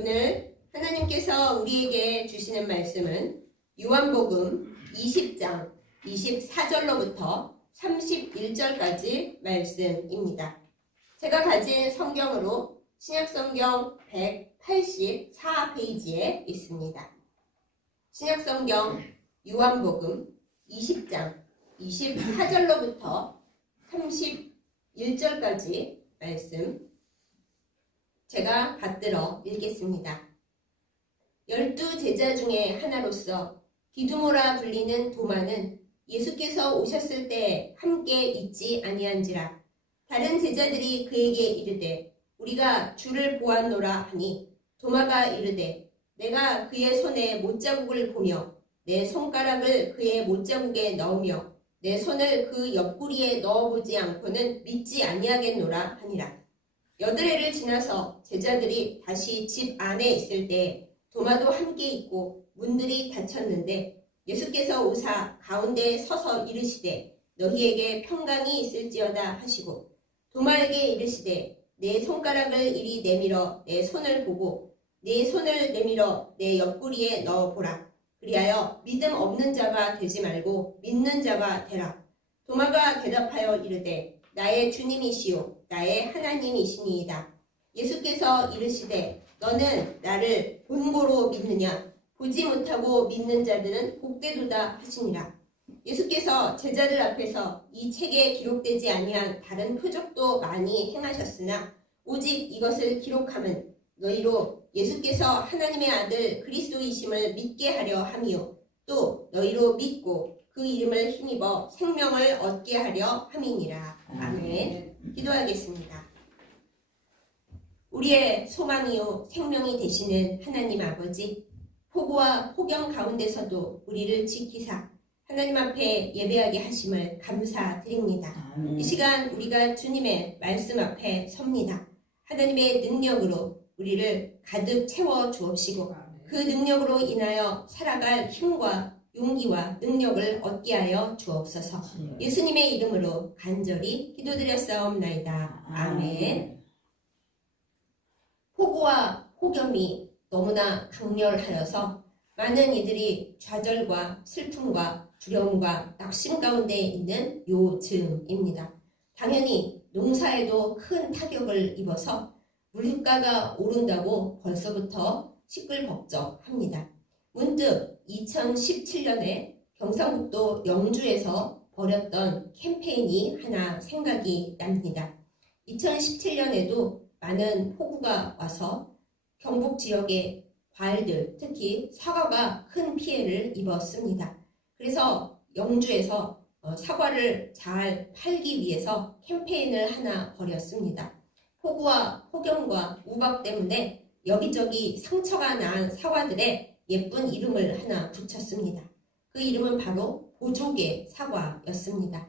오늘 하나님께서 우리에게 주시는 말씀은 요한복음 20장 24절로부터 31절까지 말씀입니다. 제가 가진 성경으로 신약성경 184페이지에 있습니다. 신약성경 요한복음 20장 24절로부터 31절까지 말씀 제가 받들어 읽겠습니다. 12 제자 중에 하나로서 디두모라 불리는 도마는 예수께서 오셨을 때 함께 있지 아니한지라. 다른 제자들이 그에게 이르되 우리가 주를 보았노라 하니 도마가 이르되 내가 그의 손에 못자국을 보며 내 손가락을 그의 못자국에 넣으며 내 손을 그 옆구리에 넣어보지 않고는 믿지 아니하겠노라 하니라. 8해를 지나서 제자들이 다시 집 안에 있을 때 도마도 함께 있고 문들이 닫혔는데 예수께서 오사 가운데에 서서 이르시되 너희에게 평강이 있을지어다 하시고 도마에게 이르시되 내 손가락을 이리 내밀어 내 손을 보고 내 손을 내밀어 내 옆구리에 넣어보라. 그리하여 믿음 없는 자가 되지 말고 믿는 자가 되라. 도마가 대답하여 이르되 나의 주님이시오 나의 하나님이시니이다. 예수께서 이르시되 너는 나를 본고로 믿느냐? 보지 못하고 믿는 자들은 복되도다 하시니라. 예수께서 제자들 앞에서 이 책에 기록되지 아니한 다른 표적도 많이 행하셨으나 오직 이것을 기록함은 너희로 예수께서 하나님의 아들 그리스도이심을 믿게 하려 함이요 또 너희로 믿고 그 이름을 힘입어 생명을 얻게 하려 함이니라. 아멘. 기도하겠습니다. 우리의 소망이요 생명이 되시는 하나님 아버지, 폭우와 폭염 가운데서도 우리를 지키사 하나님 앞에 예배하게 하심을 감사드립니다. 이 시간 우리가 주님의 말씀 앞에 섭니다. 하나님의 능력으로 우리를 가득 채워 주옵시고 그 능력으로 인하여 살아갈 힘과 용기와 능력을 얻게 하여 주옵소서. 예수님의 이름으로 간절히 기도드렸사옵나이다. 아멘. 폭우와 폭염이 너무나 강렬하여서 많은 이들이 좌절과 슬픔과 두려움과 낙심 가운데 있는 요즘입니다. 당연히 농사에도 큰 타격을 입어서 물가가 오른다고 벌써부터 시끌벅적합니다. 문득 2017년에 경상북도 영주에서 벌였던 캠페인이 하나 생각이 납니다. 2017년에도 많은 폭우가 와서 경북 지역의 과일들, 특히 사과가 큰 피해를 입었습니다. 그래서 영주에서 사과를 잘 팔기 위해서 캠페인을 하나 벌였습니다. 폭우와 폭염과 우박 때문에 여기저기 상처가 난 사과들에 예쁜 이름을 하나 붙였습니다. 그 이름은 바로 보조개 사과였습니다.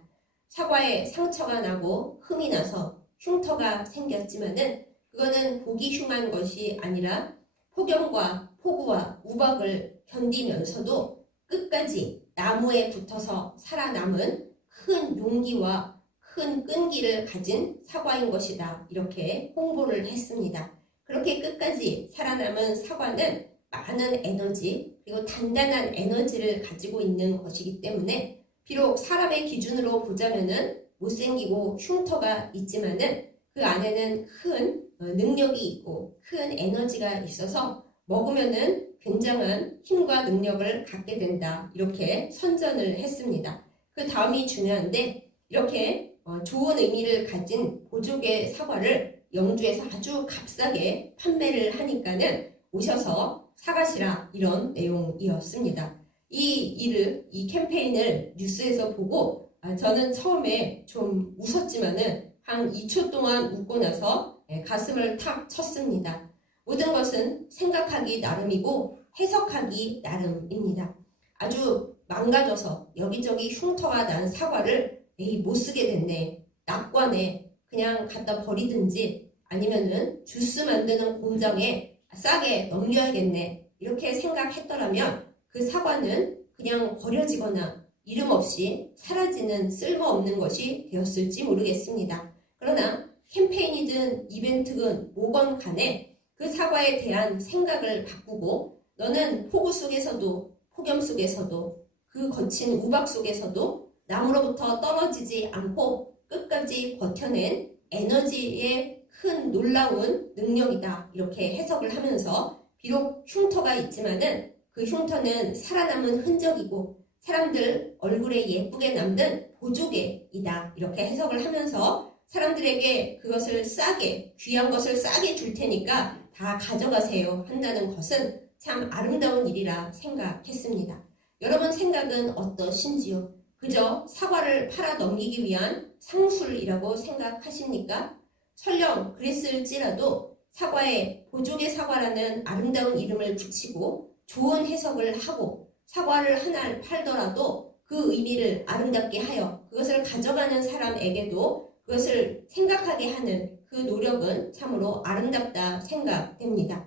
사과에 상처가 나고 흠이 나서 흉터가 생겼지만은 그거는 보기 흉한 것이 아니라 폭염과 폭우와 우박을 견디면서도 끝까지 나무에 붙어서 살아남은 큰 용기와 큰 끈기를 가진 사과인 것이다. 이렇게 홍보를 했습니다. 그렇게 끝까지 살아남은 사과는 많은 에너지 그리고 단단한 에너지를 가지고 있는 것이기 때문에 비록 사람의 기준으로 보자면은 못생기고 흉터가 있지만은 그 안에는 큰 능력이 있고 큰 에너지가 있어서 먹으면은 굉장한 힘과 능력을 갖게 된다. 이렇게 선전을 했습니다. 그 다음이 중요한데 이렇게 좋은 의미를 가진 보조개 사과를 영주에서 아주 값싸게 판매를 하니까는 오셔서 사가시라 이런 내용이었습니다. 이 캠페인을 뉴스에서 보고 저는 처음에 좀 웃었지만은 한 2초 동안 웃고 나서 가슴을 탁 쳤습니다. 모든 것은 생각하기 나름이고 해석하기 나름입니다. 아주 망가져서 여기저기 흉터가 난 사과를 못 쓰게 됐네, 낙관에 그냥 갖다 버리든지 아니면은 주스 만드는 공장에 싸게 넘겨야겠네 이렇게 생각했더라면 그 사과는 그냥 버려지거나 이름 없이 사라지는 쓸모없는 것이 되었을지 모르겠습니다. 그러나 캠페인이든 이벤트든 뭐건 간에 그 사과에 대한 생각을 바꾸고 너는 폭우 속에서도 폭염 속에서도 그 거친 우박 속에서도 나무로부터 떨어지지 않고 끝까지 버텨낸 에너지의 큰 놀라운 능력이다. 이렇게 해석을 하면서 비록 흉터가 있지만은 그 흉터는 살아남은 흔적이고 사람들 얼굴에 예쁘게 남는 보조개이다. 이렇게 해석을 하면서 사람들에게 그것을 싸게, 귀한 것을 싸게 줄 테니까 다 가져가세요 한다는 것은 참 아름다운 일이라 생각했습니다. 여러분 생각은 어떠신지요? 그저 사과를 팔아 넘기기 위한 상술이라고 생각하십니까? 설령 그랬을지라도 사과에 보조개 사과라는 아름다운 이름을 붙이고 좋은 해석을 하고 사과를 하나 팔더라도 그 의미를 아름답게 하여 그것을 가져가는 사람에게도 그것을 생각하게 하는 그 노력은 참으로 아름답다 생각됩니다.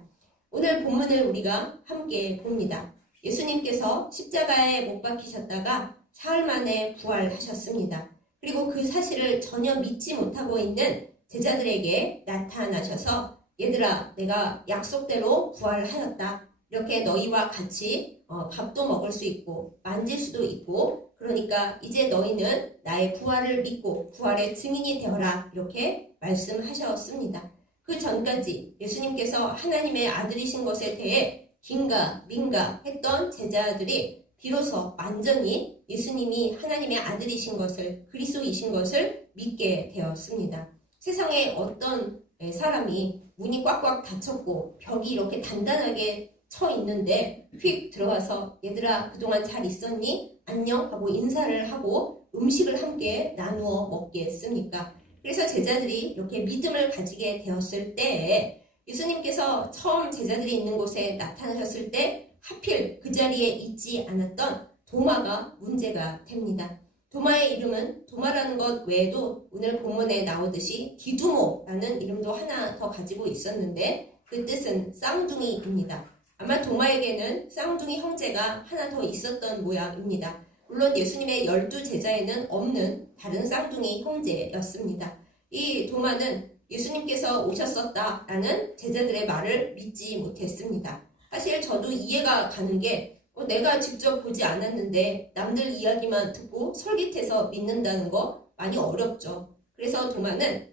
오늘 본문을 우리가 함께 봅니다. 예수님께서 십자가에 못 박히셨다가 사흘 만에 부활하셨습니다. 그리고 그 사실을 전혀 믿지 못하고 있는 제자들에게 나타나셔서 얘들아 내가 약속대로 부활하였다. 이렇게 너희와 같이 밥도 먹을 수 있고 만질 수도 있고 그러니까 이제 너희는 나의 부활을 믿고 부활의 증인이 되어라 이렇게 말씀하셨습니다. 그 전까지 예수님께서 하나님의 아들이신 것에 대해 긴가 민가 했던 제자들이 비로소 완전히 예수님이 하나님의 아들이신 것을 그리스도이신 것을 믿게 되었습니다. 세상에 어떤 사람이 문이 꽉꽉 닫혔고 벽이 이렇게 단단하게 쳐 있는데 휙 들어가서 얘들아 그동안 잘 있었니? 안녕 하고 인사를 하고 음식을 함께 나누어 먹겠습니까? 그래서 제자들이 이렇게 믿음을 가지게 되었을 때 예수님께서 처음 제자들이 있는 곳에 나타나셨을 때 하필 그 자리에 있지 않았던 도마가 문제가 됩니다. 도마의 이름은 도마라는 것 외에도 오늘 본문에 나오듯이 디두모라는 이름도 하나 더 가지고 있었는데 그 뜻은 쌍둥이입니다. 아마 도마에게는 쌍둥이 형제가 하나 더 있었던 모양입니다. 물론 예수님의 12제자에는 없는 다른 쌍둥이 형제였습니다. 이 도마는 예수님께서 오셨었다라는 제자들의 말을 믿지 못했습니다. 사실 저도 이해가 가는 게 내가 직접 보지 않았는데 남들 이야기만 듣고 솔깃해서 믿는다는 거 많이 어렵죠. 그래서 도마는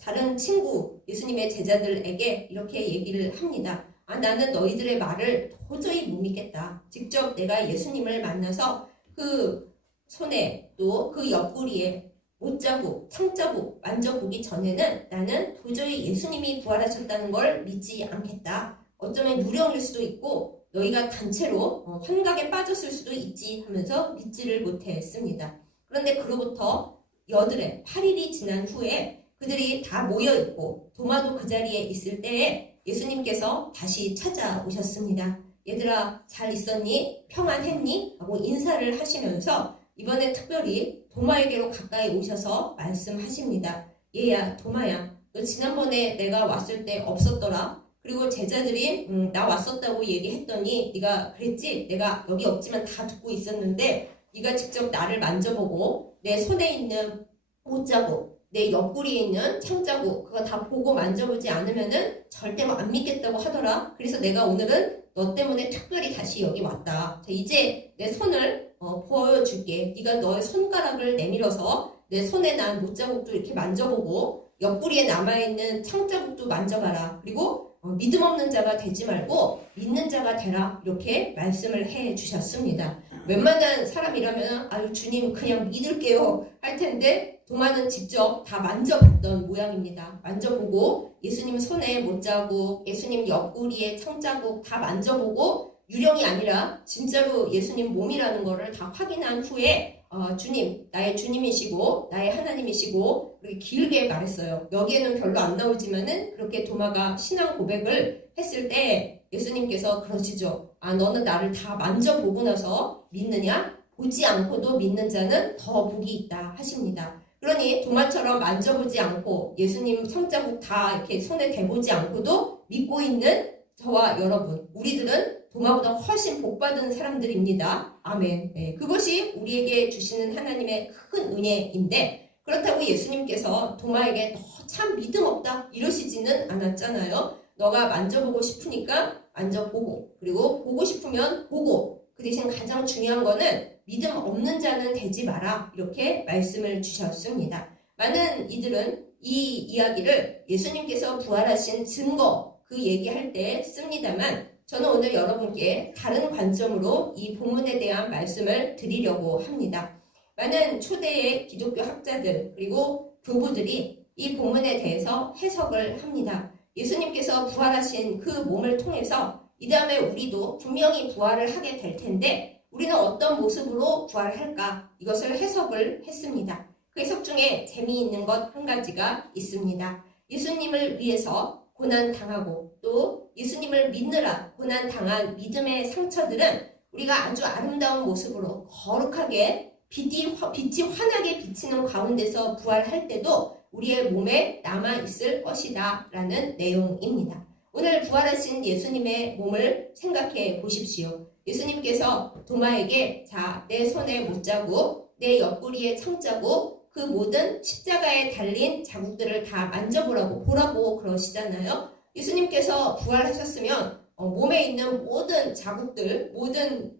다른 친구 예수님의 제자들에게 이렇게 얘기를 합니다. 나는 너희들의 말을 도저히 못 믿겠다. 직접 내가 예수님을 만나서 그 손에 또 그 옆구리에 못자국, 창자국 만져보기 전에는 나는 도저히 예수님이 부활하셨다는 걸 믿지 않겠다. 어쩌면 유령일 수도 있고 너희가 단체로 환각에 빠졌을 수도 있지 하면서 믿지를 못했습니다. 그런데 그로부터 8일이 지난 후에 그들이 다 모여있고 도마도 그 자리에 있을 때에 예수님께서 다시 찾아오셨습니다. 얘들아 잘 있었니? 평안했니? 하고 인사를 하시면서 이번에 특별히 도마에게로 가까이 오셔서 말씀하십니다. 얘야 도마야 너 지난번에 내가 왔을 때 없었더라. 그리고 제자들이 나 왔었다고 얘기했더니 네가 그랬지? 내가 여기 없지만 다 듣고 있었는데 네가 직접 나를 만져보고 내 손에 있는 못자국 내 옆구리에 있는 창자국 그거 다 보고 만져보지 않으면은 절대 안 믿겠다고 하더라. 그래서 내가 오늘은 너 때문에 특별히 다시 여기 왔다. 자, 이제 내 손을 보여줄게. 네가 너의 손가락을 내밀어서 내 손에 난 못자국도 이렇게 만져보고 옆구리에 남아있는 창자국도 만져봐라. 그리고 믿음 없는 자가 되지 말고 믿는 자가 되라. 이렇게 말씀을 해 주셨습니다. 웬만한 사람이라면 아유 주님 그냥 믿을게요 할 텐데 도마는 직접 다 만져봤던 모양입니다. 만져보고 예수님 손에 못자국, 예수님 옆구리에 창자국 다 만져보고 유령이 아니라 진짜로 예수님 몸이라는 거를 다 확인한 후에 주님, 나의 주님이시고 나의 하나님이시고 그렇게 길게 말했어요. 여기에는 별로 안 나오지만은 그렇게 도마가 신앙 고백을 했을 때 예수님께서 그러시죠. 너는 나를 다 만져보고 나서 믿느냐? 보지 않고도 믿는 자는 더 복이 있다 하십니다. 그러니 도마처럼 만져보지 않고 예수님 손자국 다 이렇게 손에 대보지 않고도 믿고 있는 저와 여러분, 우리들은 도마보다 훨씬 복받은 사람들입니다. 아멘. 네, 그것이 우리에게 주시는 하나님의 큰 은혜인데 그렇다고 예수님께서 도마에게 너 참 믿음 없다 이러시지는 않았잖아요. 너가 만져보고 싶으니까 만져보고, 그리고 보고 싶으면 보고, 그 대신 가장 중요한 거는 믿음 없는 자는 되지 마라, 이렇게 말씀을 주셨습니다. 많은 이들은 이 이야기를 예수님께서 부활하신 증거, 그 얘기할 때 씁니다만, 저는 오늘 여러분께 다른 관점으로 이 본문에 대한 말씀을 드리려고 합니다. 많은 초대의 기독교 학자들 그리고 교부들이 이 본문에 대해서 해석을 합니다. 예수님께서 부활하신 그 몸을 통해서 이 다음에 우리도 분명히 부활을 하게 될 텐데 우리는 어떤 모습으로 부활할까? 이것을 해석을 했습니다. 그 해석 중에 재미있는 것 한 가지가 있습니다. 예수님을 위해서 고난당하고 또 예수님을 믿느라 고난당한 믿음의 상처들은 우리가 아주 아름다운 모습으로 거룩하게 빛이 환하게 비치는 가운데서 부활할 때도 우리의 몸에 남아있을 것이다 라는 내용입니다. 오늘 부활하신 예수님의 몸을 생각해 보십시오. 예수님께서 도마에게 자, 내 손에 못자국, 내 옆구리에 창자국, 그 모든 십자가에 달린 자국들을 다 만져보라고 보라고 그러시잖아요. 예수님께서 부활하셨으면 몸에 있는 모든 자국들, 모든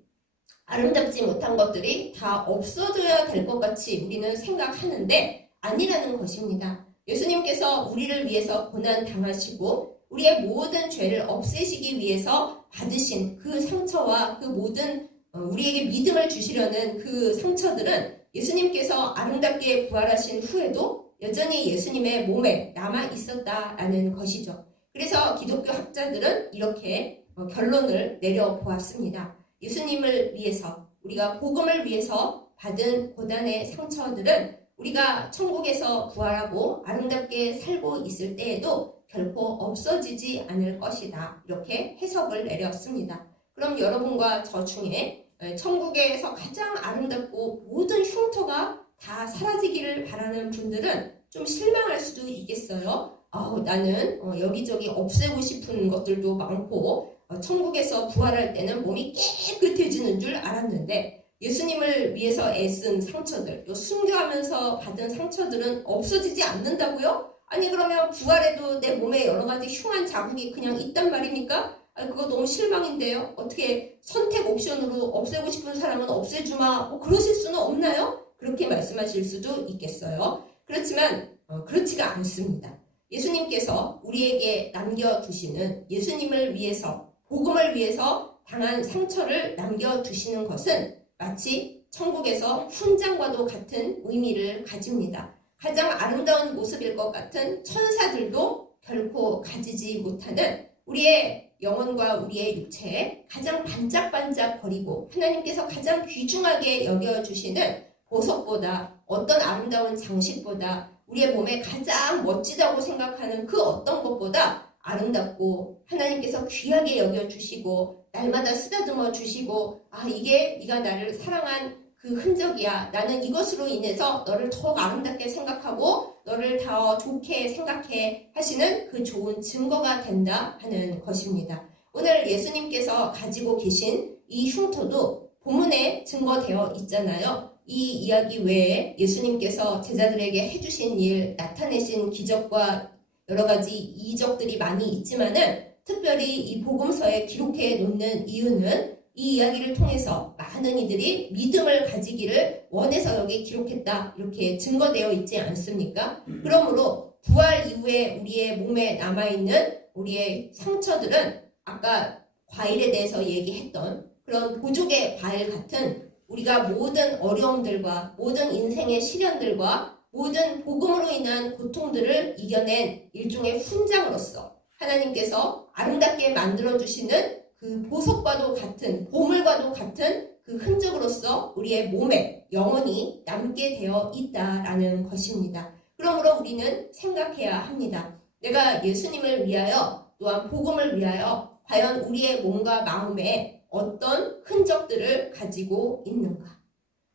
아름답지 못한 것들이 다 없어져야 될 것 같이 우리는 생각하는데 아니라는 것입니다. 예수님께서 우리를 위해서 고난당하시고 우리의 모든 죄를 없애시기 위해서 받으신 그 상처와 그 모든 우리에게 믿음을 주시려는 그 상처들은 예수님께서 아름답게 부활하신 후에도 여전히 예수님의 몸에 남아 있었다라는 것이죠. 그래서 기독교 학자들은 이렇게 결론을 내려보았습니다. 예수님을 위해서, 우리가 복음을 위해서 받은 고난의 상처들은 우리가 천국에서 부활하고 아름답게 살고 있을 때에도 결코 없어지지 않을 것이다. 이렇게 해석을 내렸습니다. 그럼 여러분과 저 중에 천국에서 가장 아름답고 모든 흉터가 다 사라지기를 바라는 분들은 좀 실망할 수도 있겠어요. 나는 여기저기 없애고 싶은 것들도 많고 천국에서 부활할 때는 몸이 깨끗해지는 줄 알았는데 예수님을 위해서 애쓴 상처들, 또 순교하면서 받은 상처들은 없어지지 않는다고요? 아니 그러면 부활해도 내 몸에 여러 가지 흉한 자국이 그냥 있단 말입니까? 그거 너무 실망인데요. 어떻게 선택 옵션으로 없애고 싶은 사람은 없애주마, 그러실 수는 없나요? 그렇게 말씀하실 수도 있겠어요. 그렇지만 그렇지가 않습니다. 예수님께서 우리에게 남겨두시는 예수님을 위해서, 복음을 위해서 당한 상처를 남겨두시는 것은 마치 천국에서 훈장과도 같은 의미를 가집니다. 가장 아름다운 모습일 것 같은 천사들도 결코 가지지 못하는 우리의 영혼과 우리의 육체에 가장 반짝반짝거리고 하나님께서 가장 귀중하게 여겨주시는 보석보다, 어떤 아름다운 장식보다, 우리의 몸에 가장 멋지다고 생각하는 그 어떤 것보다 아름답고 하나님께서 귀하게 여겨주시고 날마다 쓰다듬어 주시고 이게 네가 나를 사랑한 그 흔적이야. 나는 이것으로 인해서 너를 더욱 아름답게 생각하고 너를 더 좋게 생각해 하시는 그 좋은 증거가 된다 하는 것입니다. 오늘 예수님께서 가지고 계신 이 흉터도 본문에 증거되어 있잖아요. 이 이야기 외에 예수님께서 제자들에게 해주신 일, 나타내신 기적과 여러 가지 이적들이 많이 있지만은 특별히 이 복음서에 기록해 놓는 이유는 이 이야기를 통해서 많은 이들이 믿음을 가지기를 원해서 여기 기록했다, 이렇게 증거되어 있지 않습니까? 그러므로 부활 이후에 우리의 몸에 남아있는 우리의 상처들은 아까 과일에 대해서 얘기했던 그런 보족의 과일 같은 우리가 모든 어려움들과 모든 인생의 시련들과 모든 복음으로 인한 고통들을 이겨낸 일종의 훈장으로서 하나님께서 아름답게 만들어주시는 그 보석과도 같은, 보물과도 같은 그 흔적으로서 우리의 몸에 영원히 남게 되어 있다라는 것입니다. 그러므로 우리는 생각해야 합니다. 내가 예수님을 위하여 또한 복음을 위하여 과연 우리의 몸과 마음에 어떤 흔적들을 가지고 있는가?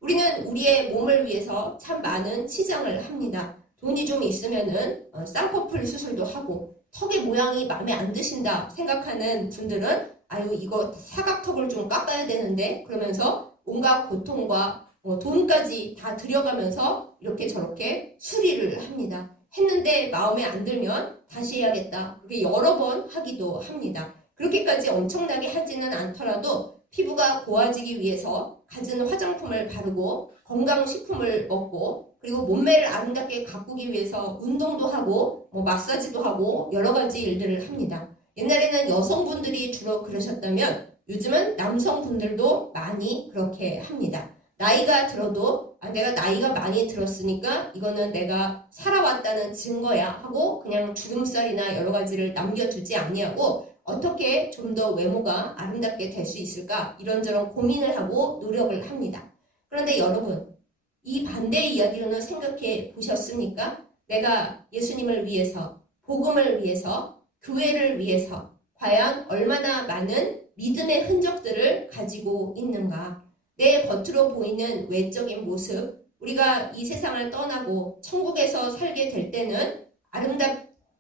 우리는 우리의 몸을 위해서 참 많은 치장을 합니다. 돈이 좀 있으면은 쌍꺼풀 수술도 하고 턱의 모양이 마음에 안 드신다 생각하는 분들은 이거 사각턱을 좀 깎아야 되는데 그러면서 온갖 고통과 돈까지 다 들여가면서 이렇게 저렇게 수리를 합니다. 했는데 마음에 안 들면 다시 해야겠다. 그렇게 여러 번 하기도 합니다. 그렇게까지 엄청나게 하지는 않더라도 피부가 고와지기 위해서 갖은 화장품을 바르고 건강식품을 먹고 그리고 몸매를 아름답게 가꾸기 위해서 운동도 하고 마사지도 하고 여러 가지 일들을 합니다. 옛날에는 여성분들이 주로 그러셨다면 요즘은 남성분들도 많이 그렇게 합니다. 나이가 들어도 내가 나이가 많이 들었으니까 이거는 내가 살아왔다는 증거야 하고 그냥 주름살이나 여러 가지를 남겨두지 아니하고 어떻게 좀 더 외모가 아름답게 될 수 있을까 이런저런 고민을 하고 노력을 합니다. 그런데 여러분 이 반대의 이야기로는 생각해 보셨습니까? 내가 예수님을 위해서 복음을 위해서 교회를 위해서 과연 얼마나 많은 믿음의 흔적들을 가지고 있는가? 내 겉으로 보이는 외적인 모습, 우리가 이 세상을 떠나고 천국에서 살게 될 때는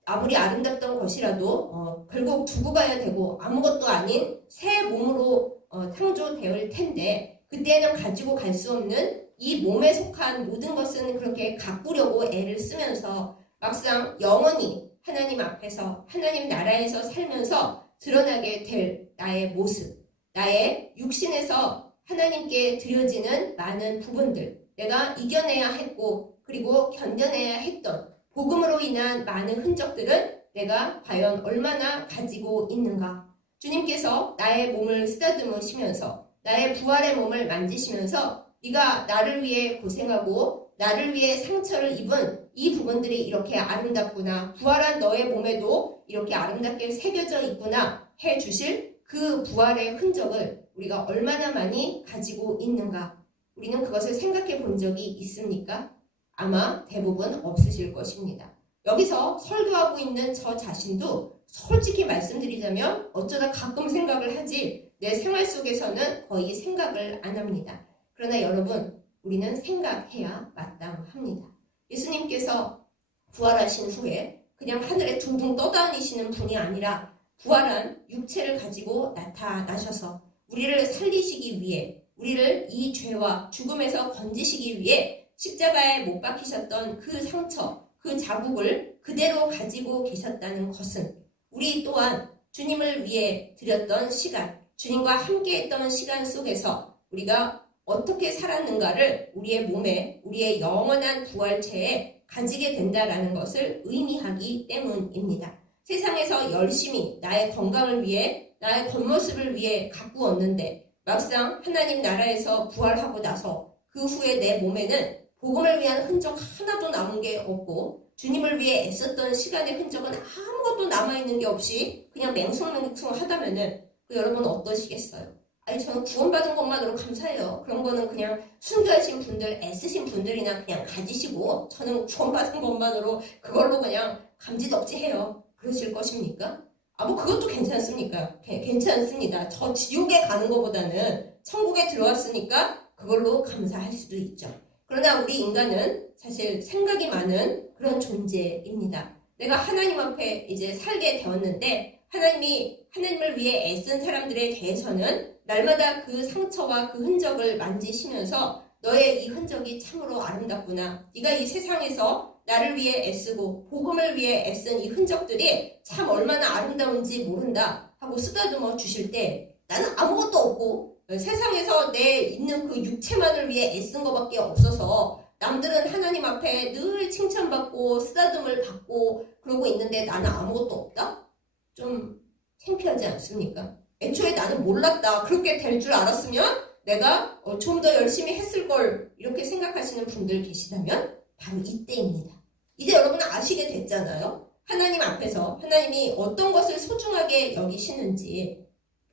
아무리 아름답던 것이라도 결국 두고 가야 되고 아무것도 아닌 새 몸으로 창조될 텐데 그때는 가지고 갈 수 없는 이 몸에 속한 모든 것은 그렇게 가꾸려고 애를 쓰면서 막상 영원히 하나님 앞에서 하나님 나라에서 살면서 드러나게 될 나의 모습, 나의 육신에서 하나님께 드려지는 많은 부분들, 내가 이겨내야 했고 그리고 견뎌내야 했던 복음으로 인한 많은 흔적들은 내가 과연 얼마나 가지고 있는가? 주님께서 나의 몸을 쓰다듬으시면서 나의 부활의 몸을 만지시면서 네가 나를 위해 고생하고 나를 위해 상처를 입은 이 부분들이 이렇게 아름답구나. 부활한 너의 몸에도 이렇게 아름답게 새겨져 있구나 해주실 그 부활의 흔적을 우리가 얼마나 많이 가지고 있는가? 우리는 그것을 생각해 본 적이 있습니까? 아마 대부분 없으실 것입니다. 여기서 설교하고 있는 저 자신도 솔직히 말씀드리자면 어쩌다 가끔 생각을 하지 내 생활 속에서는 거의 생각을 안 합니다. 그러나 여러분, 우리는 생각해야 마땅합니다. 예수님께서 부활하신 후에 그냥 하늘에 둥둥 떠다니시는 분이 아니라 부활한 육체를 가지고 나타나셔서 우리를 살리시기 위해, 우리를 이 죄와 죽음에서 건지시기 위해 십자가에 못 박히셨던 그 상처, 그 자국을 그대로 가지고 계셨다는 것은 우리 또한 주님을 위해 드렸던 시간, 주님과 함께했던 시간 속에서 우리가 어떻게 살았는가를 우리의 몸에, 우리의 영원한 부활체에 가지게 된다라는 것을 의미하기 때문입니다. 세상에서 열심히 나의 건강을 위해, 나의 겉모습을 위해 가꾸었는데 막상 하나님 나라에서 부활하고 나서 그 후에 내 몸에는 복음을 위한 흔적 하나도 남은 게 없고 주님을 위해 애썼던 시간의 흔적은 아무것도 남아있는 게 없이 그냥 맹숭맹숭하다면은 여러분 어떠시겠어요? 아니 저는 구원받은 것만으로 감사해요. 그런 거는 그냥 순교하신 분들, 애쓰신 분들이나 그냥 가지시고 저는 구원받은 것만으로 그걸로 그냥 감지덕지해요. 그러실 것입니까? 뭐 그것도 괜찮습니까? 괜찮습니다. 저 지옥에 가는 것보다는 천국에 들어왔으니까 그걸로 감사할 수도 있죠. 그러나 우리 인간은 사실 생각이 많은 그런 존재입니다. 내가 하나님 앞에 이제 살게 되었는데 하나님을 위해 애쓴 사람들에 대해서는 날마다 그 상처와 그 흔적을 만지시면서 너의 이 흔적이 참으로 아름답구나. 네가 이 세상에서 나를 위해 애쓰고 복음을 위해 애쓴 이 흔적들이 참 얼마나 아름다운지 모른다 하고 쓰다듬어 주실 때 나는 아무것도 없고 세상에서 내 있는 그 육체만을 위해 애쓴 것밖에 없어서 남들은 하나님 앞에 늘 칭찬받고 쓰다듬을 받고 그러고 있는데 나는 아무것도 없다? 좀 창피하지 않습니까? 애초에 나는 몰랐다. 그렇게 될 줄 알았으면 내가 좀 더 열심히 했을 걸 이렇게 생각하시는 분들 계시다면 바로 이때입니다. 이제 여러분은 아시게 됐잖아요. 하나님 앞에서 하나님이 어떤 것을 소중하게 여기시는지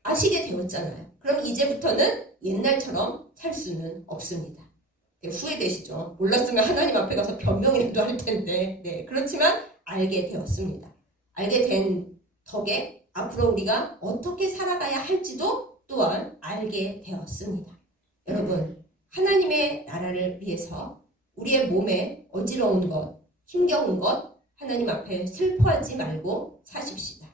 아시게 되었잖아요. 그럼 이제부터는 옛날처럼 살 수는 없습니다. 후회되시죠? 몰랐으면 하나님 앞에 가서 변명이라도 할 텐데. 네, 그렇지만 알게 되었습니다. 알게 된 덕에 앞으로 우리가 어떻게 살아가야 할지도 또한 알게 되었습니다. 여러분, 하나님의 나라를 위해서 우리의 몸에 어지러운 것, 힘겨운 것 하나님 앞에 슬퍼하지 말고 사십시다.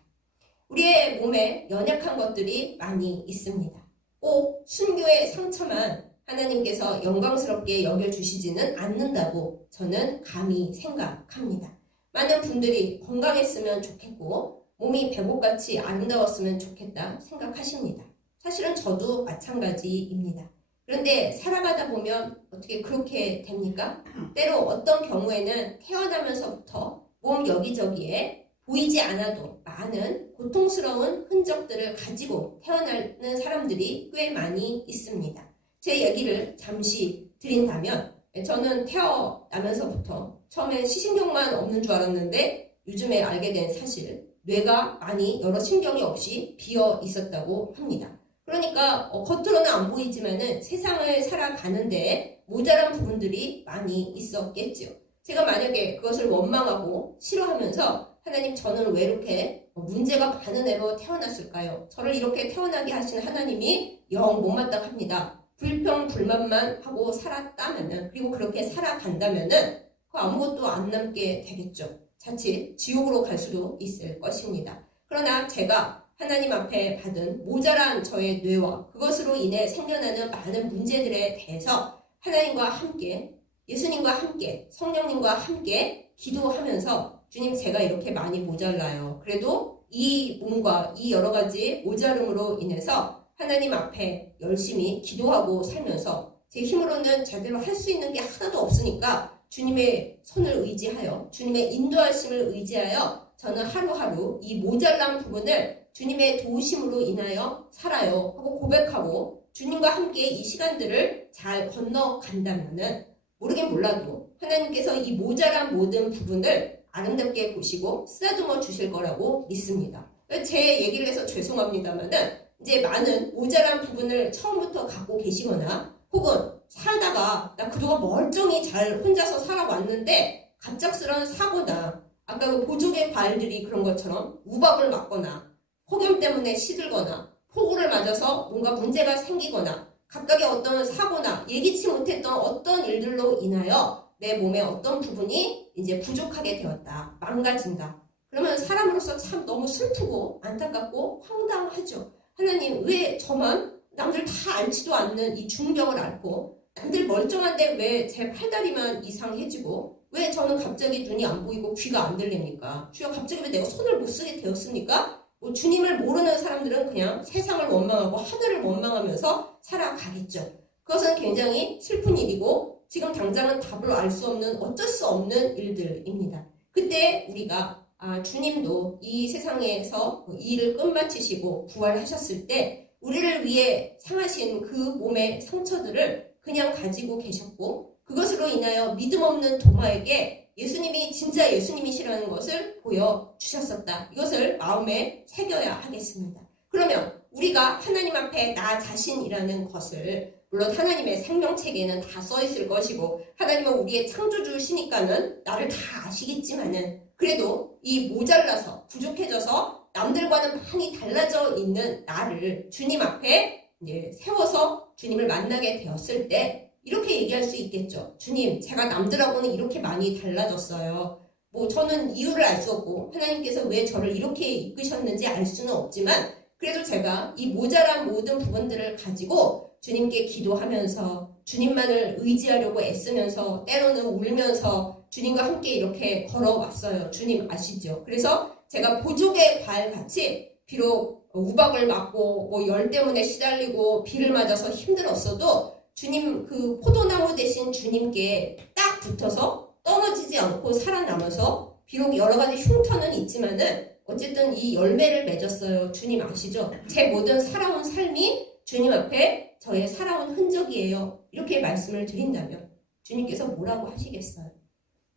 우리의 몸에 연약한 것들이 많이 있습니다. 꼭 순교의 상처만 하나님께서 영광스럽게 여겨주시지는 않는다고 저는 감히 생각합니다. 많은 분들이 건강했으면 좋겠고 몸이 배복같이 아름다웠으면 좋겠다 생각하십니다. 사실은 저도 마찬가지입니다. 그런데 살아가다 보면 어떻게 그렇게 됩니까? 때로 어떤 경우에는 태어나면서부터 몸 여기저기에 보이지 않아도 많은 고통스러운 흔적들을 가지고 태어나는 사람들이 꽤 많이 있습니다. 제 얘기를 잠시 드린다면 저는 태어나면서부터 처음엔 시신경만 없는 줄 알았는데 요즘에 알게 된 사실, 뇌가 많이 여러 신경이 없이 비어 있었다고 합니다. 그러니까 겉으로는 안 보이지만은 세상을 살아가는데 모자란 부분들이 많이 있었겠죠. 제가 만약에 그것을 원망하고 싫어하면서 하나님, 저는 왜 이렇게 문제가 많은 애로 태어났을까요? 저를 이렇게 태어나게 하신 하나님이 영 못마땅합니다. 불평 불만만 하고 살았다면은, 그리고 그렇게 살아간다면은 아무것도 안 남게 되겠죠. 자칫 지옥으로 갈 수도 있을 것입니다. 그러나 제가 하나님 앞에 받은 모자란 저의 뇌와 그것으로 인해 생겨나는 많은 문제들에 대해서 하나님과 함께, 예수님과 함께, 성령님과 함께 기도하면서 주님, 제가 이렇게 많이 모자라요. 그래도 이 몸과 이 여러 가지 모자름으로 인해서 하나님 앞에 열심히 기도하고 살면서 제 힘으로는 제대로 할 수 있는 게 하나도 없으니까 주님의 손을 의지하여, 주님의 인도하심을 의지하여 저는 하루하루 이 모자란 부분을 주님의 도우심으로 인하여 살아요 하고 고백하고 주님과 함께 이 시간들을 잘 건너간다면은 모르긴 몰라도 하나님께서 이 모자란 모든 부분을 아름답게 보시고 쓰다듬어 주실 거라고 믿습니다. 제 얘기를 해서 죄송합니다만은 이제 많은 모자란 부분을 처음부터 갖고 계시거나 혹은 살다가 나 그동안 멀쩡히 잘 혼자서 살아왔는데 갑작스러운 사고나 아까 그 보조개 과일들이 그런 것처럼 우박을 맞거나 폭염 때문에 시들거나 폭우를 맞아서 뭔가 문제가 생기거나 각각의 어떤 사고나 예기치 못했던 어떤 일들로 인하여 내 몸의 어떤 부분이 이제 부족하게 되었다, 망가진다. 그러면 사람으로서 참 너무 슬프고 안타깝고 황당하죠. 하나님, 왜 저만 남들 다 앓지도 않는 이 중병을 앓고 남들 멀쩡한데 왜 제 팔다리만 이상해지고 왜 저는 갑자기 눈이 안 보이고 귀가 안 들립니까? 주여, 갑자기 왜 내가 손을 못 쓰게 되었습니까? 주님을 모르는 사람들은 그냥 세상을 원망하고 하늘을 원망하면서 살아가겠죠. 그것은 굉장히 슬픈 일이고 지금 당장은 답을 알 수 없는 어쩔 수 없는 일들입니다. 그때 우리가 주님도 이 세상에서 이 일을 끝마치시고 부활하셨을 때 우리를 위해 상하신 그 몸의 상처들을 그냥 가지고 계셨고 그것으로 인하여 믿음 없는 도마에게 예수님이 진짜 예수님이시라는 것을 보여주셨었다. 이것을 마음에 새겨야 하겠습니다. 그러면 우리가 하나님 앞에 나 자신이라는 것을, 물론 하나님의 생명책에는 다 써있을 것이고 하나님은 우리의 창조주시니까는 나를 다 아시겠지만은 그래도 이 모자라서 부족해져서 남들과는 많이 달라져 있는 나를 주님 앞에 세워서 주님을 만나게 되었을 때 이렇게 얘기할 수 있겠죠. 주님, 제가 남들하고는 이렇게 많이 달라졌어요. 저는 이유를 알 수 없고 하나님께서 왜 저를 이렇게 이끄셨는지 알 수는 없지만 그래도 제가 이 모자란 모든 부분들을 가지고 주님께 기도하면서 주님만을 의지하려고 애쓰면서 때로는 울면서 주님과 함께 이렇게 걸어왔어요. 주님 아시죠? 그래서 제가 보조개 과일같이 비록 우박을 맞고 열 때문에 시달리고 비를 맞아서 힘들었어도 주님, 그 포도나무 대신 주님께 딱 붙어서 떨어지지 않고 살아남아서 비록 여러 가지 흉터는 있지만은 어쨌든 이 열매를 맺었어요. 주님 아시죠? 제 모든 살아온 삶이 주님 앞에 저의 살아온 흔적이에요. 이렇게 말씀을 드린다면 주님께서 뭐라고 하시겠어요?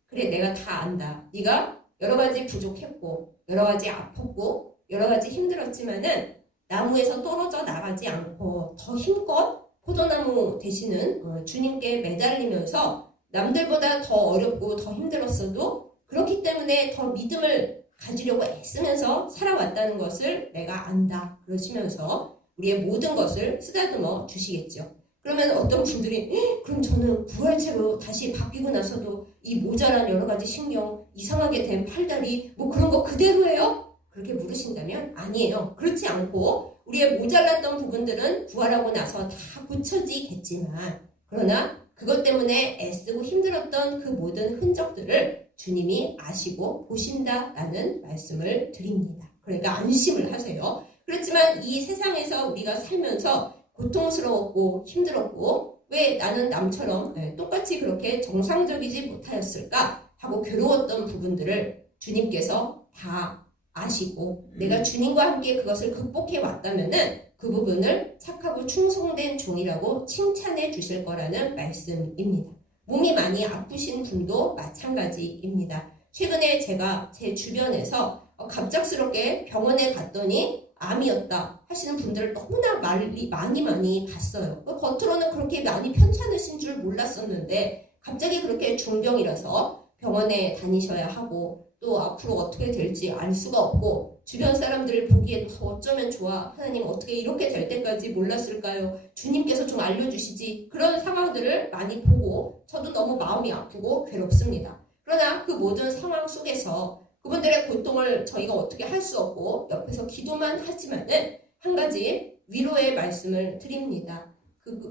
그래, 내가 다 안다. 네가 여러 가지 부족했고 여러 가지 아팠고 여러 가지 힘들었지만은 나무에서 떨어져 나가지 않고 더 힘껏 포도나무 되시는 주님께 매달리면서 남들보다 더 어렵고 더 힘들었어도 그렇기 때문에 더 믿음을 가지려고 애쓰면서 살아왔다는 것을 내가 안다. 그러시면서 우리의 모든 것을 쓰다듬어 주시겠죠. 그러면 어떤 분들이 그럼 저는 부활체로 다시 바뀌고 나서도 이 모자란 여러 가지 신경, 이상하게 된 팔다리 그런 거 그대로예요? 그렇게 물으신다면 아니에요. 그렇지 않고 우리의 모자랐던 부분들은 부활하고 나서 다 고쳐지겠지만 그러나 그것 때문에 애쓰고 힘들었던 그 모든 흔적들을 주님이 아시고 보신다라는 말씀을 드립니다. 그러니까 안심을 하세요. 그렇지만 이 세상에서 우리가 살면서 고통스러웠고 힘들었고 왜 나는 남처럼 똑같이 그렇게 정상적이지 못하였을까 하고 괴로웠던 부분들을 주님께서 다 아시고 내가 주님과 함께 그것을 극복해 왔다면은 그 부분을 착하고 충성된 종이라고 칭찬해 주실 거라는 말씀입니다. 몸이 많이 아프신 분도 마찬가지입니다. 최근에 제가 제 주변에서 갑작스럽게 병원에 갔더니 암이었다 하시는 분들을 너무나 많이 봤어요. 겉으로는 그렇게 많이 편찮으신 줄 몰랐었는데 갑자기 그렇게 중병이라서 병원에 다니셔야 하고 또 앞으로 어떻게 될지 알 수가 없고 주변 사람들을 보기에 어쩌면 좋아. 하나님 어떻게 이렇게 될 때까지 몰랐을까요? 주님께서 좀 알려주시지. 그런 상황들을 많이 보고 저도 너무 마음이 아프고 괴롭습니다. 그러나 그 모든 상황 속에서 그분들의 고통을 저희가 어떻게 할 수 없고 옆에서 기도만 하지만은 한 가지 위로의 말씀을 드립니다.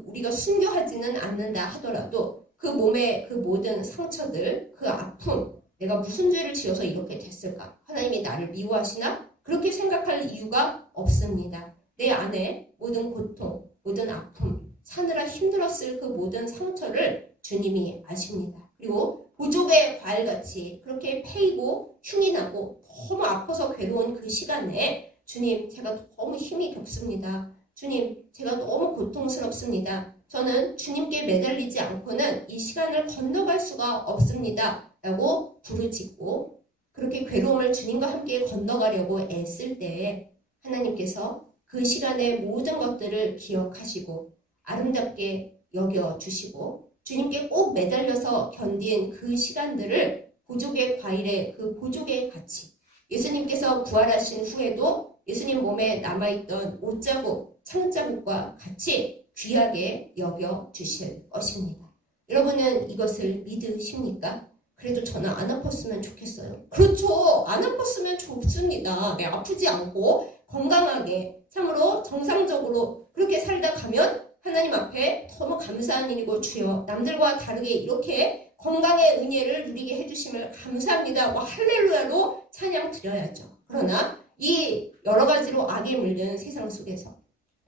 우리가 순교하지는 않는다 하더라도 그 몸의 그 모든 상처들, 그 아픔, 내가 무슨 죄를 지어서 이렇게 됐을까? 하나님이 나를 미워하시나? 그렇게 생각할 이유가 없습니다. 내 안에 모든 고통, 모든 아픔, 사느라 힘들었을 그 모든 상처를 주님이 아십니다. 그리고 보족의 과일같이 그렇게 패이고 흉이 나고 너무 아파서 괴로운 그 시간에 주님, 제가 너무 힘이 겹습니다. 주님, 제가 너무 고통스럽습니다. 저는 주님께 매달리지 않고는 이 시간을 건너갈 수가 없습니다. 라고 부르짖고 그렇게 괴로움을 주님과 함께 건너가려고 애쓸 때에 하나님께서 그 시간의 모든 것들을 기억하시고 아름답게 여겨주시고 주님께 꼭 매달려서 견딘 그 시간들을 보족의 과일의 그 보족의 가치, 예수님께서 부활하신 후에도 예수님 몸에 남아있던 옷자국, 창자국과 같이 귀하게 여겨주실 것입니다. 여러분은 이것을 믿으십니까? 그래도 저는 안 아팠으면 좋겠어요. 그렇죠. 안 아팠으면 좋습니다. 네, 아프지 않고 건강하게 참으로 정상적으로 그렇게 살다 가면 하나님 앞에 너무 감사한 일이고 주여 남들과 다르게 이렇게 건강의 은혜를 누리게 해주심을 감사합니다. 할렐루야로 찬양 드려야죠. 그러나 이 여러 가지로 악에 물든 세상 속에서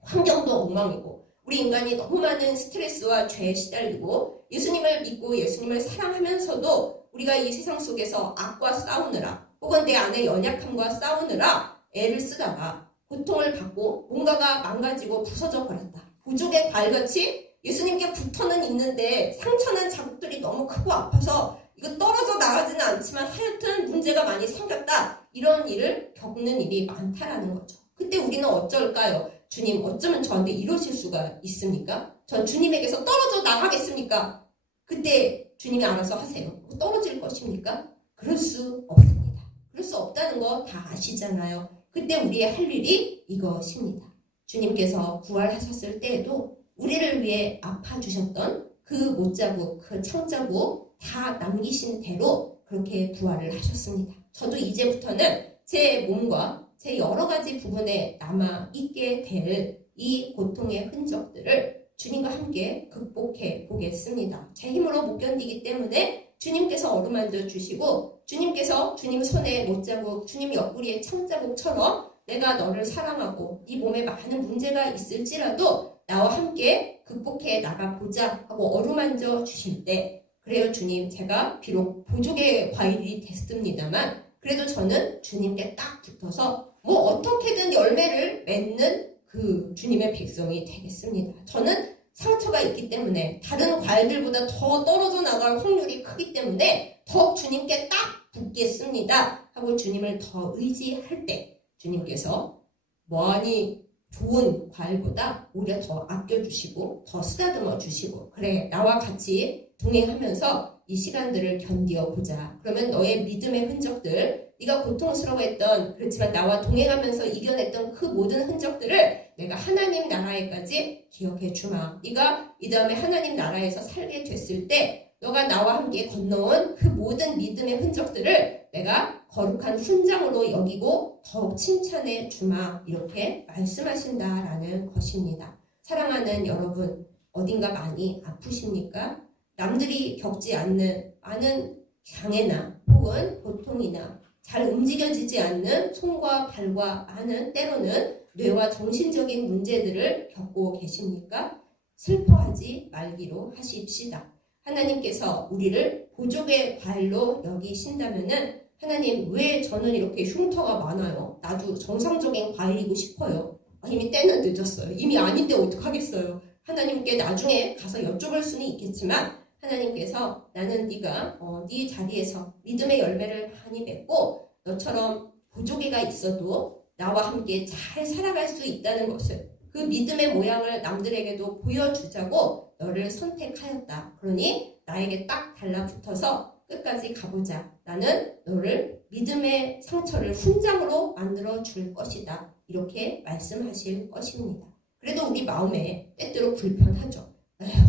환경도 엉망이고 우리 인간이 너무 많은 스트레스와 죄에 시달리고 예수님을 믿고 예수님을 사랑하면서도 우리가 이 세상 속에서 악과 싸우느라 혹은 내 안의 연약함과 싸우느라 애를 쓰다가 고통을 받고 뭔가가 망가지고 부서져 버렸다. 보족의 과일같이 예수님께 붙어는 있는데 상처난 자국들이 너무 크고 아파서 이거 떨어져 나가지는 않지만 하여튼 문제가 많이 생겼다. 이런 일을 겪는 일이 많다라는 거죠. 그때 우리는 어쩔까요? 주님 어쩌면 저한테 이러실 수가 있습니까? 전 주님에게서 떨어져 나가겠습니까? 그때 주님이 알아서 하세요. 떨어질 것입니까? 그럴 수 없습니다. 그럴 수 없다는 거 다 아시잖아요. 그때 우리의 할 일이 이것입니다. 주님께서 부활하셨을 때에도 우리를 위해 아파주셨던 그 못자국, 그 창자국 다 남기신 대로 그렇게 부활을 하셨습니다. 저도 이제부터는 제 몸과 제 여러 가지 부분에 남아있게 될 이 고통의 흔적들을 주님과 함께 극복해 보겠습니다. 제 힘으로 못 견디기 때문에 주님께서 어루만져 주시고 주님께서 주님 손에 못자국, 주님 옆구리에 창자국처럼 내가 너를 사랑하고 네 몸에 많은 문제가 있을지라도 나와 함께 극복해 나가보자 하고 어루만져 주실 때 그래요 주님 제가 비록 보족의 과일이 됐습니다만 그래도 저는 주님께 딱 붙어서 뭐 어떻게든 열매를 맺는 그 주님의 백성이 되겠습니다. 저는 상처가 있기 때문에 다른 과일들보다 더 떨어져 나갈 확률이 크기 때문에 더 주님께 딱 붙겠습니다 하고 주님을 더 의지할 때 주님께서 많이 좋은 과일보다 오히려 더 아껴주시고 더 쓰다듬어 주시고 그래 나와 같이 동행하면서 이 시간들을 견디어보자. 그러면 너의 믿음의 흔적들 네가 고통스러워했던 그렇지만 나와 동행하면서 이겨냈던 그 모든 흔적들을 내가 하나님 나라에까지 기억해 주마. 네가 이 다음에 하나님 나라에서 살게 됐을 때 너가 나와 함께 건너온 그 모든 믿음의 흔적들을 내가 거룩한 훈장으로 여기고 더욱 칭찬해 주마. 이렇게 말씀하신다라는 것입니다. 사랑하는 여러분, 어딘가 많이 아프십니까? 남들이 겪지 않는 많은 장애나 혹은 혹은 보통이나 잘 움직여지지 않는 손과 발과 많은 때로는 뇌와 정신적인 문제들을 겪고 계십니까? 슬퍼하지 말기로 하십시다. 하나님께서 우리를 보족의 과일로 여기신다면은 하나님 왜 저는 이렇게 흉터가 많아요? 나도 정상적인 과일이고 싶어요. 이미 때는 늦었어요. 이미 아닌데 어떡하겠어요. 하나님께 나중에 가서 여쭤볼 수는 있겠지만 하나님께서 나는 네가 네 자리에서 믿음의 열매를 많이 맺고 너처럼 보조개가 있어도 나와 함께 잘 살아갈 수 있다는 것을 그 믿음의 모양을 남들에게도 보여주자고 너를 선택하였다. 그러니 나에게 딱 달라붙어서 끝까지 가보자. 나는 너를 믿음의 상처를 훈장으로 만들어 줄 것이다. 이렇게 말씀하실 것입니다. 그래도 우리 마음에 때때로 불편하죠.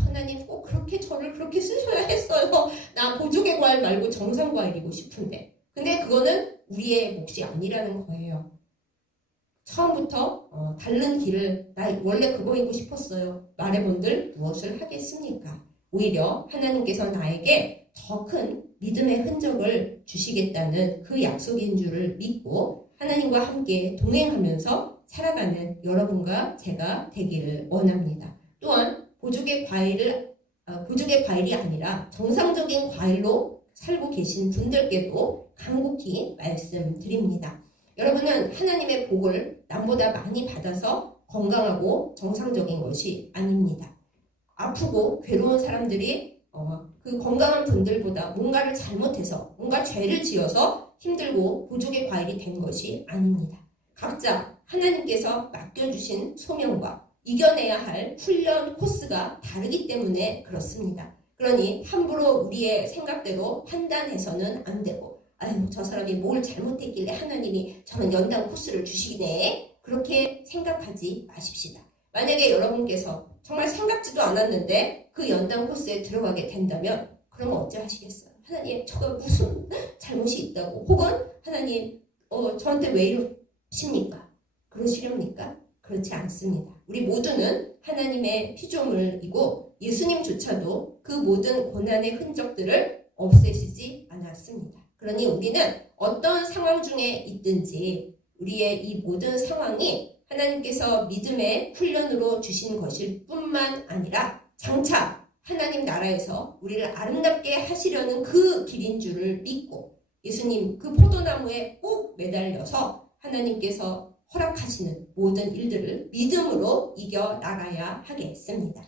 하나님 꼭 그렇게 저를 그렇게 쓰셔야 했어요. 나 보조개 과일 말고 정상 과일이고 싶은데. 근데 그거는 우리의 몫이 아니라는 거예요. 처음부터 다른 길을 나 원래 그거이고 싶었어요. 말해본들 무엇을 하겠습니까? 오히려 하나님께서 나에게 더 큰 믿음의 흔적을 주시겠다는 그 약속인 줄을 믿고 하나님과 함께 동행하면서 살아가는 여러분과 제가 되기를 원합니다. 또한 보조개 과일이 아니라 정상적인 과일로 살고 계신 분들께도 간곡히 말씀드립니다. 여러분은 하나님의 복을 남보다 많이 받아서 건강하고 정상적인 것이 아닙니다. 아프고 괴로운 사람들이 그 건강한 분들보다 뭔가를 잘못해서 뭔가 죄를 지어서 힘들고 보조개 과일이 된 것이 아닙니다. 각자 하나님께서 맡겨주신 소명과 이겨내야 할 훈련 코스가 다르기 때문에 그렇습니다. 그러니 함부로 우리의 생각대로 판단해서는 안 되고 아유 저 사람이 뭘 잘못했길래 하나님이 저는 연단 코스를 주시기네 그렇게 생각하지 마십시다. 만약에 여러분께서 정말 생각지도 않았는데 그 연단 코스에 들어가게 된다면 그러면 어찌 하시겠어요? 하나님 저가 무슨 잘못이 있다고 혹은 하나님 저한테 왜 이러십니까? 그러시렵니까? 그렇지 않습니다. 우리 모두는 하나님의 피조물이고 예수님조차도 그 모든 고난의 흔적들을 없애시지 않았습니다. 그러니 우리는 어떤 상황 중에 있든지 우리의 이 모든 상황이 하나님께서 믿음의 훈련으로 주신 것일 뿐만 아니라 장차 하나님 나라에서 우리를 아름답게 하시려는 그 길인 줄을 믿고 예수님 그 포도나무에 꼭 매달려서 하나님께서 허락하시는 모든 일들을 믿음으로 이겨나가야 하겠습니다.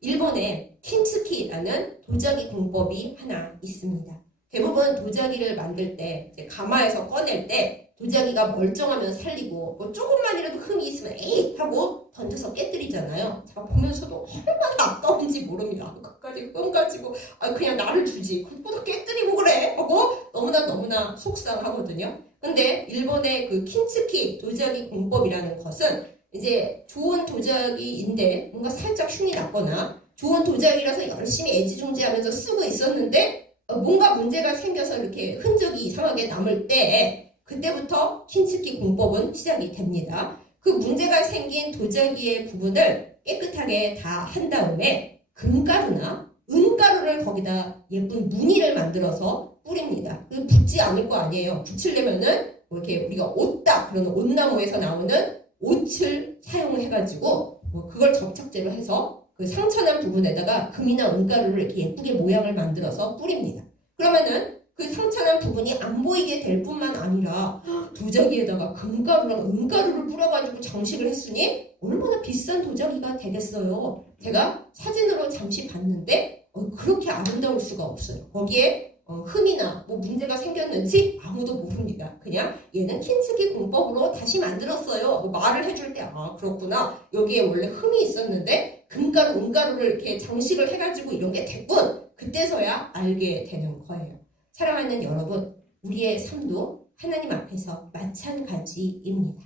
일본에 킨츠키라는 도자기 공법이 하나 있습니다. 대부분 도자기를 만들 때 가마에서 꺼낼 때 도자기가 멀쩡하면 살리고 뭐 조금만이라도 흠이 있으면 에이 하고 던져서 깨뜨리잖아요. 제가 보면서도 얼마나 아까운지 모릅니다. 그까지 흠 가지고 그냥 나를 주지 그것도 깨뜨리고 그래 하고 너무나 속상하거든요. 근데 일본의 그 킨츠키 도자기 공법이라는 것은 이제 좋은 도자기인데 뭔가 살짝 흉이 났거나 좋은 도자기라서 열심히 애지중지하면서 쓰고 있었는데 뭔가 문제가 생겨서 이렇게 흔적이 이상하게 남을 때 그때부터 킨츠키 공법은 시작이 됩니다. 그 문제가 생긴 도자기의 부분을 깨끗하게 다 한 다음에 금가루나 은가루를 거기다 예쁜 무늬를 만들어서 뿌립니다. 붙지 않을 거 아니에요. 붙이려면은 뭐 이렇게 우리가 옷다 그러는 옷나무에서 나오는 옷을 사용해가지고 뭐 그걸 접착제로 해서 그 상처난 부분에다가 금이나 은가루를 이렇게 예쁘게 모양을 만들어서 뿌립니다. 그러면은 그 상처난 부분이 안 보이게 될 뿐만 아니라 도자기에다가 금가루랑 은가루를 뿌려가지고 장식을 했으니 얼마나 비싼 도자기가 되겠어요. 제가 사진으로 잠시 봤는데 그렇게 아름다울 수가 없어요. 거기에 흠이나 뭐 문제가 생겼는지 아무도 모릅니다. 그냥 얘는 킨츠키 공법으로 다시 만들었어요. 뭐 말을 해줄 때 그렇구나. 여기에 원래 흠이 있었는데 금가루, 은가루를 이렇게 장식을 해가지고 이런 게 됐군. 그때서야 알게 되는 거예요. 사랑하는 여러분, 우리의 삶도 하나님 앞에서 마찬가지입니다.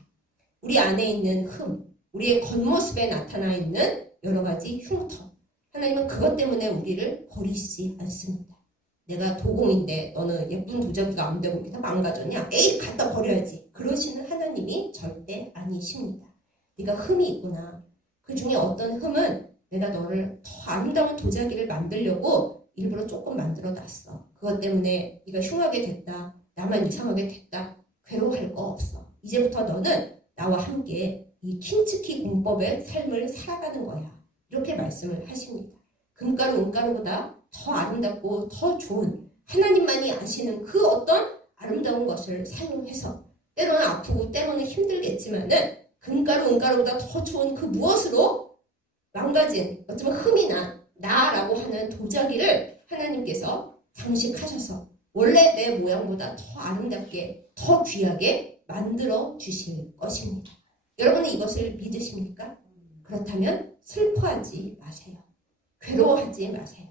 우리 안에 있는 흠, 우리의 겉모습에 나타나 있는 여러 가지 흉터. 하나님은 그것 때문에 우리를 버리시지 않습니다. 내가 도공인데 너는 예쁜 도자기가 안 되고 이렇게 다 망가졌냐? 에이 갖다 버려야지. 그러시는 하나님이 절대 아니십니다. 네가 흠이 있구나. 그 중에 어떤 흠은 내가 너를 더 아름다운 도자기를 만들려고 일부러 조금 만들어 놨어. 그것 때문에 네가 흉하게 됐다. 나만 이상하게 됐다. 괴로워할 거 없어. 이제부터 너는 나와 함께 이 킨츠키 공법의 삶을 살아가는 거야. 이렇게 말씀을 하십니다. 금가루, 은가루보다 더 아름답고 더 좋은 하나님만이 아시는 그 어떤 아름다운 것을 사용해서 때로는 아프고 때로는 힘들겠지만은 금가루, 은가루보다 더 좋은 그 무엇으로 망가진 어쩌면 흠이 난 나라고 하는 도자기를 하나님께서 장식하셔서 원래 내 모양보다 더 아름답게 더 귀하게 만들어 주실 것입니다. 여러분은 이것을 믿으십니까? 그렇다면 슬퍼하지 마세요. 괴로워하지 마세요.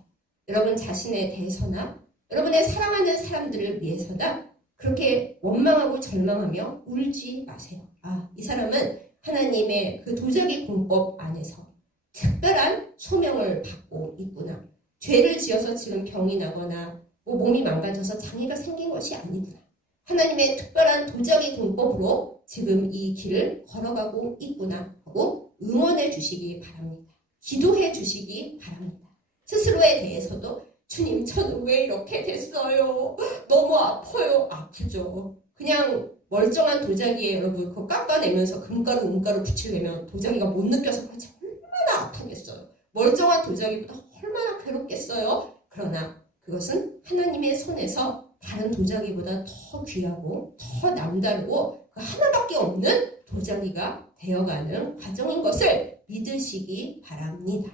여러분 자신에 대해서나 여러분의 사랑하는 사람들을 위해서나 그렇게 원망하고 절망하며 울지 마세요. 이 사람은 하나님의 그 도자기 공법 안에서 특별한 소명을 받고 있구나. 죄를 지어서 지금 병이 나거나 몸이 망가져서 장애가 생긴 것이 아니구나. 하나님의 특별한 도자기 공법으로 지금 이 길을 걸어가고 있구나 하고 응원해 주시기 바랍니다. 기도해 주시기 바랍니다. 스스로에 대해서도 주님 저는 왜 이렇게 됐어요? 너무 아파요. 아프죠. 그냥 멀쩡한 도자기에 여러분 그거 깎아내면서 금가루 은가루 붙이려면 도자기가 못 느껴서 그렇지 얼마나 아프겠어요. 멀쩡한 도자기보다 얼마나 괴롭겠어요. 그러나 그것은 하나님의 손에서 다른 도자기보다 더 귀하고 더 남다르고 그 하나밖에 없는 도자기가 되어가는 과정인 것을 믿으시기 바랍니다.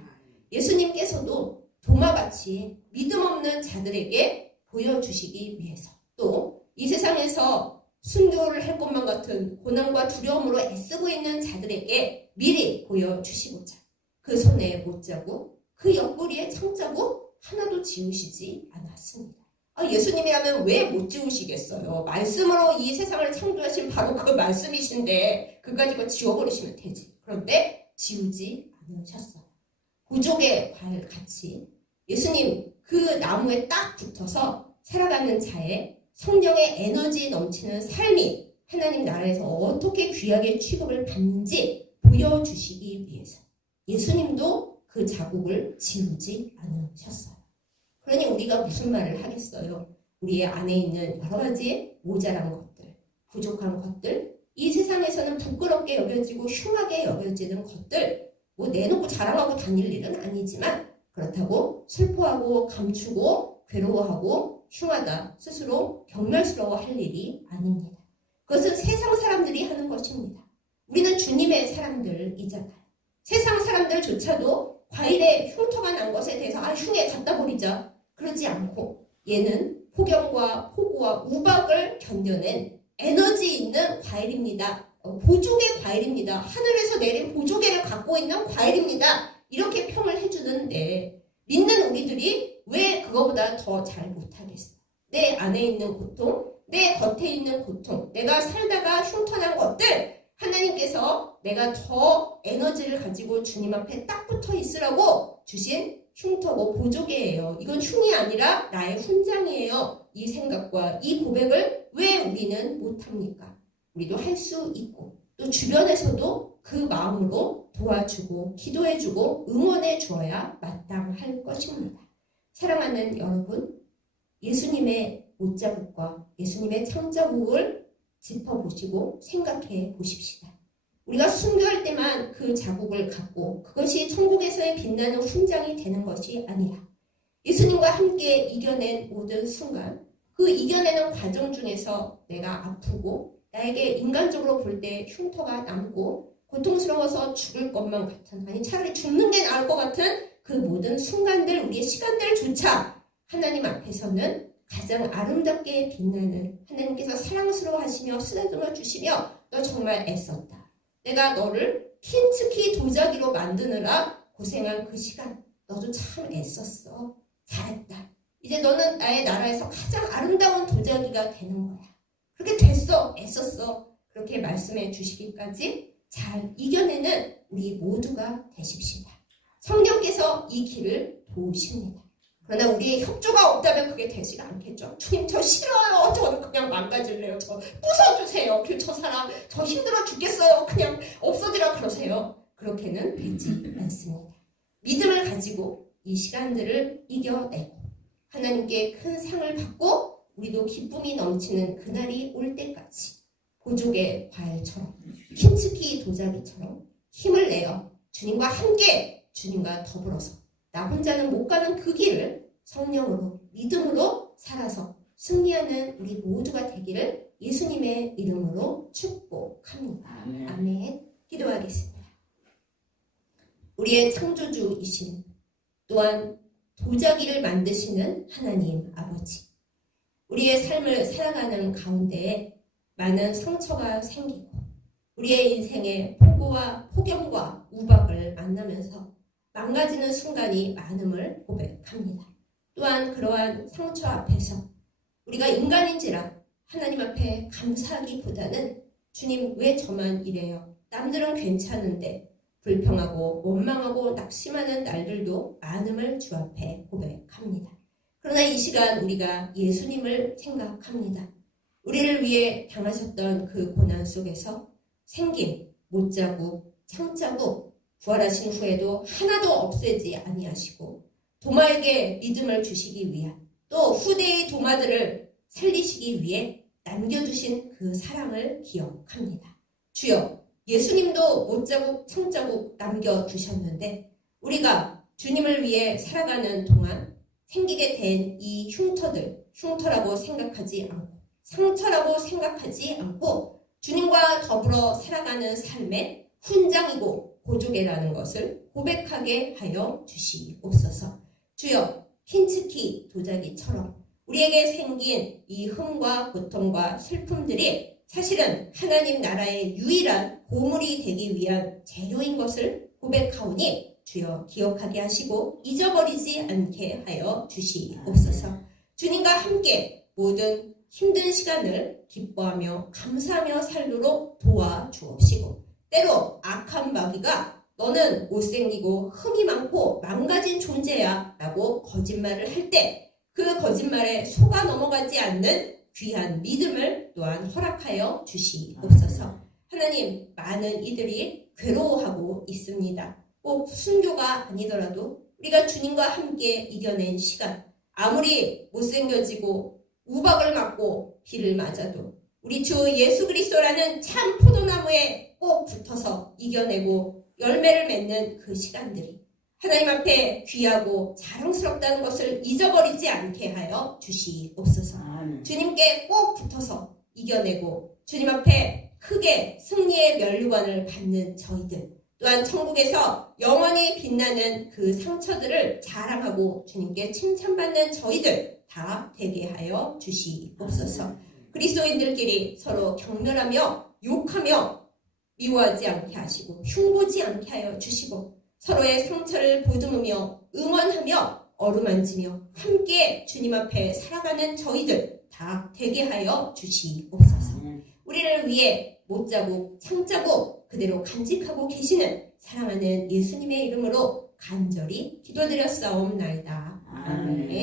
예수님께서도 도마같이 믿음 없는 자들에게 보여주시기 위해서 또 이 세상에서 순교를 할 것만 같은 고난과 두려움으로 애쓰고 있는 자들에게 미리 보여주시고자 그 손에 못자국 그 옆구리에 창자국 하나도 지우시지 않았습니다. 예수님이라면 왜 못 지우시겠어요? 말씀으로 이 세상을 창조하신 바로 그 말씀이신데 그까지 지워버리시면 되지. 그런데 지우지 않으셨어요. 부족의 과일 같이 예수님 그 나무에 딱 붙어서 살아가는 자의 성령의 에너지 넘치는 삶이 하나님 나라에서 어떻게 귀하게 취급을 받는지 보여주시기 위해서 예수님도 그 자국을 지우지 않으셨어요. 그러니 우리가 무슨 말을 하겠어요? 우리의 안에 있는 여러 가지 모자란 것들, 부족한 것들, 이 세상에서는 부끄럽게 여겨지고 흉하게 여겨지는 것들 내놓고 자랑하고 다닐 일은 아니지만 그렇다고 슬퍼하고 감추고 괴로워하고 흉하다 스스로 경멸스러워할 일이 아닙니다. 그것은 세상 사람들이 하는 것입니다. 우리는 주님의 사람들이잖아요. 세상 사람들조차도 과일에 흉터가 난 것에 대해서 흉에 갖다 버리자 그러지 않고 얘는 폭염과 폭우와 우박을 견뎌낸 에너지 있는 과일입니다. 보조개 과일입니다. 하늘에서 내린 보조개를 갖고 있는 과일입니다. 이렇게 평을 해주는데 믿는 우리들이 왜 그거보다 더 잘 못하겠어? 내 안에 있는 고통, 내 겉에 있는 고통, 내가 살다가 흉터난 것들 하나님께서 내가 더 에너지를 가지고 주님 앞에 딱 붙어 있으라고 주신 흉터고 보조개예요. 이건 흉이 아니라 나의 훈장이에요. 이 생각과 이 고백을 왜 우리는 못합니까? 우리도 할 수 있고 또 주변에서도 그 마음으로 도와주고 기도해주고 응원해 주어야 마땅할 것입니다. 사랑하는 여러분, 예수님의 못자국과 예수님의 창자국을 짚어보시고 생각해 보십시다. 우리가 순교할 때만 그 자국을 갖고 그것이 천국에서의 빛나는 훈장이 되는 것이 아니라 예수님과 함께 이겨낸 모든 순간 그 이겨내는 과정 중에서 내가 아프고 나에게 인간적으로 볼 때 흉터가 남고 고통스러워서 죽을 것만 같은 아니 차라리 죽는 게 나을 것 같은 그 모든 순간들 우리의 시간들조차 하나님 앞에서는 가장 아름답게 빛나는 하나님께서 사랑스러워 하시며 쓰다듬어 주시며 너 정말 애썼다. 내가 너를 킨츠키 도자기로 만드느라 고생한 그 시간 너도 참 애썼어. 잘했다. 이제 너는 나의 나라에서 가장 아름다운 도자기가 되는 거야. 그렇게 됐어. 애썼어. 그렇게 말씀해 주시기까지 잘 이겨내는 우리 모두가 되십시다. 성령께서 이 길을 도우십니다. 그러나 우리의 협조가 없다면 그게 되지가 않겠죠. 주님 저 싫어요. 저는 그냥 망가질래요. 저 부숴주세요. 저 사람 저 힘들어 죽겠어요. 그냥 없어지라 그러세요. 그렇게는 되지 않습니다. 믿음을 가지고 이 시간들을 이겨내고 하나님께 큰 상을 받고 우리도 기쁨이 넘치는 그날이 올 때까지 보족의 과일처럼 킨츠키 도자기처럼 힘을 내어 주님과 함께 주님과 더불어서 나 혼자는 못 가는 그 길을 성령으로 믿음으로 살아서 승리하는 우리 모두가 되기를 예수님의 이름으로 축복합니다. 아멘. 기도하겠습니다. 우리의 창조주이신 또한 도자기를 만드시는 하나님 아버지, 우리의 삶을 살아가는 가운데에 많은 상처가 생기고 우리의 인생에 폭우와 폭염과 우박을 만나면서 망가지는 순간이 많음을 고백합니다. 또한 그러한 상처 앞에서 우리가 인간인지라 하나님 앞에 감사하기보다는 주님 왜 저만 이래요? 남들은 괜찮은데 불평하고 원망하고 낙심하는 날들도 많음을 주 앞에 고백합니다. 그러나 이 시간 우리가 예수님을 생각합니다. 우리를 위해 당하셨던 그 고난 속에서 생긴 못자국, 창자국 부활하신 후에도 하나도 없애지 아니하시고 도마에게 믿음을 주시기 위한 또 후대의 도마들을 살리시기 위해 남겨주신 그 사랑을 기억합니다. 주여, 예수님도 못자국, 창자국 남겨두셨는데 우리가 주님을 위해 살아가는 동안 생기게 된 이 흉터라고 생각하지 않고 상처라고 생각하지 않고 주님과 더불어 살아가는 삶의 훈장이고 보조개라는 것을 고백하게 하여 주시옵소서. 주여, 킨츠키 도자기처럼 우리에게 생긴 이 흠과 고통과 슬픔들이 사실은 하나님 나라의 유일한 보물이 되기 위한 재료인 것을 고백하오니 주여 기억하게 하시고 잊어버리지 않게 하여 주시옵소서. 주님과 함께 모든 힘든 시간을 기뻐하며 감사하며 살도록 도와주옵시고 때로 악한 마귀가 너는 못생기고 흠이 많고 망가진 존재야 라고 거짓말을 할 때 그 거짓말에 속아 넘어가지 않는 귀한 믿음을 또한 허락하여 주시옵소서. 하나님, 많은 이들이 괴로워하고 있습니다. 꼭 순교가 아니더라도 우리가 주님과 함께 이겨낸 시간, 아무리 못생겨지고 우박을 맞고 비를 맞아도 우리 주 예수 그리스도라는 참 포도나무에 꼭 붙어서 이겨내고 열매를 맺는 그 시간들이 하나님 앞에 귀하고 자랑스럽다는 것을 잊어버리지 않게 하여 주시옵소서. 주님께 꼭 붙어서 이겨내고 주님 앞에 크게 승리의 면류관을 받는 저희들, 또한 천국에서 영원히 빛나는 그 상처들을 자랑하고 주님께 칭찬받는 저희들 다 되게 하여 주시옵소서. 그리스도인들끼리 서로 경멸하며 욕하며 미워하지 않게 하시고 흉보지 않게 하여 주시고 서로의 상처를 보듬으며 응원하며 어루만지며 함께 주님 앞에 살아가는 저희들 다 되게 하여 주시옵소서. 우리를 위해 못자국, 창자국 그대로 간직하고 계시는 사랑하는 예수님의 이름으로 간절히 기도드렸사옵나이다. 아멘.